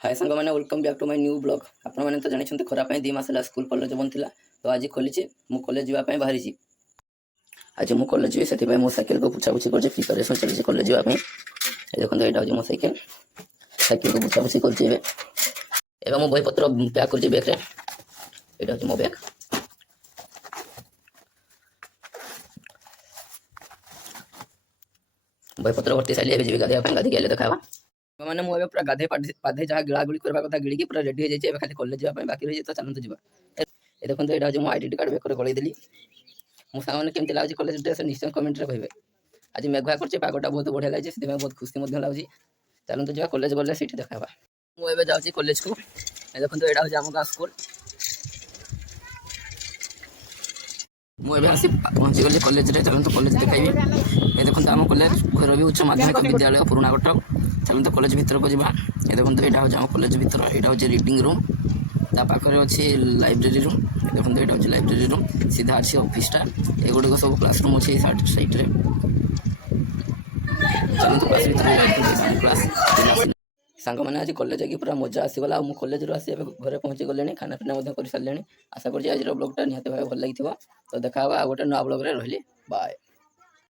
हाय सांग मैंने welcome back to my new blog. आपण मैंने तो जानते खरा 2 मास स्कूल कॉलेज बंद था तो आज खोली मु कॉलेज जावाई बाहरी। आज मु कॉलेज जी से मो साइकिल को पुछापुछी कर प्रिपेरेसन चलती कॉलेज जावाई। देखो यहाँ हूँ मो साइकिल साइकिल को पुछापुछी कर मो बहीपत्र पैक कर बैग यहाँ हूँ मो बैग। बहीपत्र भर्ती सारे जी गाधे गाधी गले देखा मैंने मुझे पूरा गाधे पाधे जहाँ गिड़ागुड़ी करवा कथा गिड़ी पूरा रेडी हो जाए खाली कॉलेज जावाई बाकी रही तो चलते जा। देखो यहाँ हूँ मो आईडेंटी कार्ड बेकर गलैदेली। मो साने केमती लगे कॉलेज ड्रेस निश्चय कमेंट कहे। आज मेघुआ कर पागटा बहुत बढ़िया लगे से बहुत खुशी लगे। चलते जा कॉलेज गले सीट देखा मुझे जाऊँगी कॉलेज को। देखो यहाँ हूँ आम गाँव स्कूल। मुझे आसी पहुँची गली कॉलेज रे। चलते कॉलेज देखाइबी। ये देखो आम कॉलेज भैरवी उच्च माध्यमिक विद्यालय पुराणा कटक। चलते कॉलेज भीतर को जा। ये देखो यहाँ हूँ आम कॉलेज भीतर। यहाँ हूँ रिडिंग रूम ता पाखे अच्छी लाइब्रेरी रूम। देखो यहाँ हूँ लाइब्रेरी रूम सीधा अच्छी ऑफिसटा ये गुड़िक सब क्लासरूम अच्छे सैड्रे। चलते क्लास भीतर सांग मैंने आज कॉलेज जाकि पूरा मजा आसीगला। मुझे कॉलेज रू आसी घरे पहुँची गले खाना पीना कर सारे। आशा कर ब्लॉगटा निहत भाव भल लगी। तो देखा गोटे नुआ ब्लॉग रही। बाय।